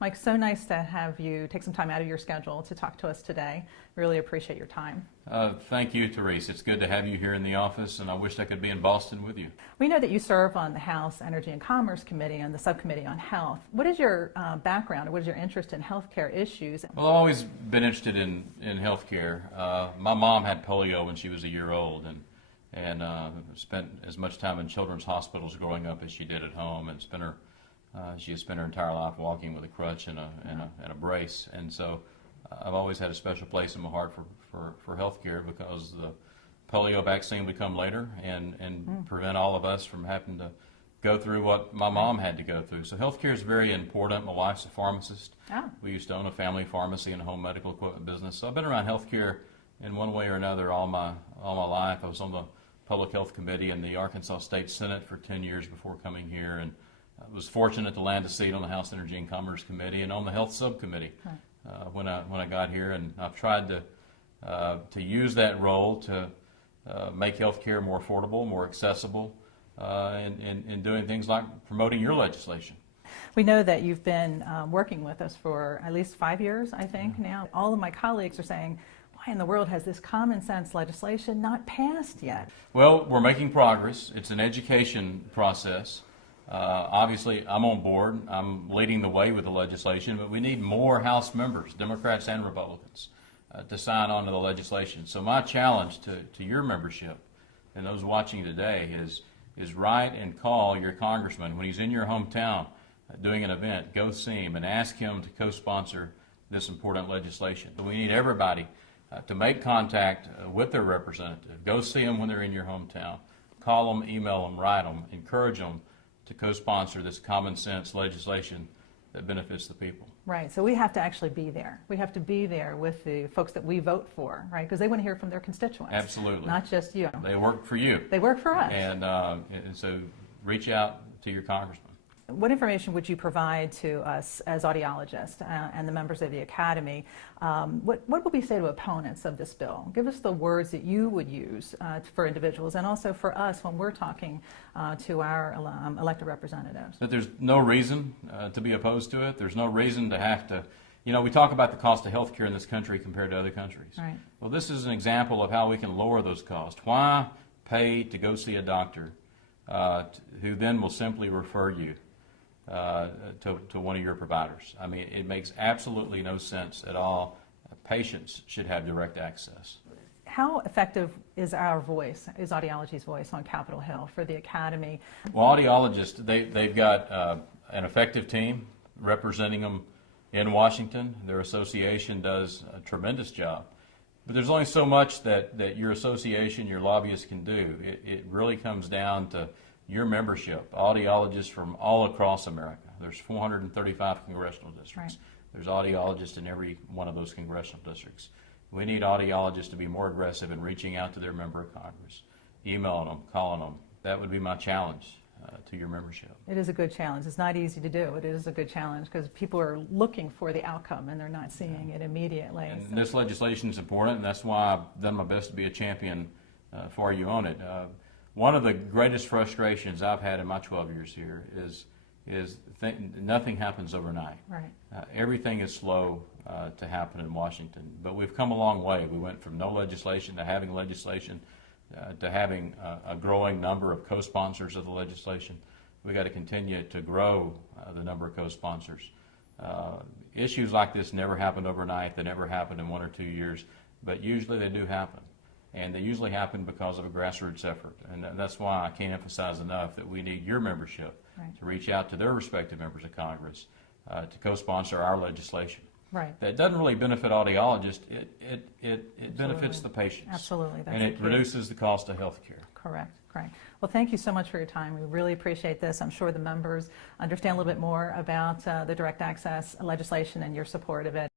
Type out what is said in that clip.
Mike, so nice to have you take some time out of your schedule to talk to us today. Really appreciate your time. Thank you, Therese. It's good to have you here in the office, and I wish I could be in Boston with you. We know that you serve on the House Energy and Commerce Committee and the Subcommittee on Health. What is your background, or what is your interest in healthcare issues? Well, I've always been interested in healthcare. My mom had polio when she was a year old, and spent as much time in children's hospitals growing up as she did at home, and she has spent her entire life walking with a crutch and a brace. And so I've always had a special place in my heart for healthcare, because the polio vaccine would come later and prevent all of us from having to go through what my mom had to go through. So healthcare is very important. My wife's a pharmacist. Oh. We used to own a family pharmacy and a home medical equipment business. So I've been around healthcare in one way or another all my life. I was on the Public Health Committee in the Arkansas State Senate for 10 years before coming here, and I was fortunate to land a seat on the House Energy and Commerce Committee and on the Health Subcommittee when I got here. And I've tried to use that role to make healthcare more affordable, more accessible, in doing things like promoting your legislation. We know that you've been working with us for at least 5 years, I think, now. All of my colleagues are saying, why in the world has this common sense legislation not passed yet? Well, we're making progress. It's an education process. Obviously, I'm on board. I'm leading the way with the legislation, but we need more House members, Democrats and Republicans, to sign on to the legislation. So my challenge to your membership and those watching today is write and call your congressman when he's in your hometown doing an event. Go see him and ask him to co-sponsor this important legislation. So we need everybody to make contact with their representative. Go see them when they're in your hometown. Call them, email them, write them, encourage them to co-sponsor this common sense legislation that benefits the people. Right, so we have to actually be there. We have to be there with the folks that we vote for, right? Because they want to hear from their constituents. Absolutely. Not just you. They work for you. They work for us. And so reach out to your congressman. What information would you provide to us as audiologists and the members of the Academy? What would we say to opponents of this bill? Give us the words that you would use for individuals and also for us when we're talking to our elected representatives. That there's no reason to be opposed to it. There's no reason to have to, we talk about the cost of health care in this country compared to other countries. Right. Well, this is an example of how we can lower those costs. Why pay to go see a doctor who then will simply refer you to one of your providers? I mean, it makes absolutely no sense at all. Patients should have direct access. How effective is our voice, is audiology's voice on Capitol Hill for the Academy? Well, audiologists, they've got an effective team representing them in Washington. Their association does a tremendous job. But there's only so much that your association, your lobbyists can do. It really comes down to your membership, audiologists from all across America. There's 435 congressional districts. Right. There's audiologists in every one of those congressional districts. We need audiologists to be more aggressive in reaching out to their member of Congress, emailing them, calling them. That would be my challenge to your membership. It is a good challenge. It's not easy to do. It is a good challenge because people are looking for the outcome and they're not seeing it immediately. And this legislation is important, and that's why I've done my best to be a champion for you on it. One of the greatest frustrations I've had in my 12 years here is nothing happens overnight. Right. Everything is slow to happen in Washington, but we've come a long way. We went from no legislation to having legislation to having a growing number of co-sponsors of the legislation. We've got to continue to grow the number of co-sponsors. Issues like this never happen overnight. They never happen in 1 or 2 years, but usually they do happen. And they usually happen because of a grassroots effort. And that's why I can't emphasize enough that we need your membership to reach out to their respective members of Congress to co-sponsor our legislation. Right. That doesn't really benefit audiologists. It benefits the patients. Absolutely. That's and it reduces the cost of health care. Correct. Correct. Well, thank you so much for your time. We really appreciate this. I'm sure the members understand a little bit more about the direct access legislation and your support of it.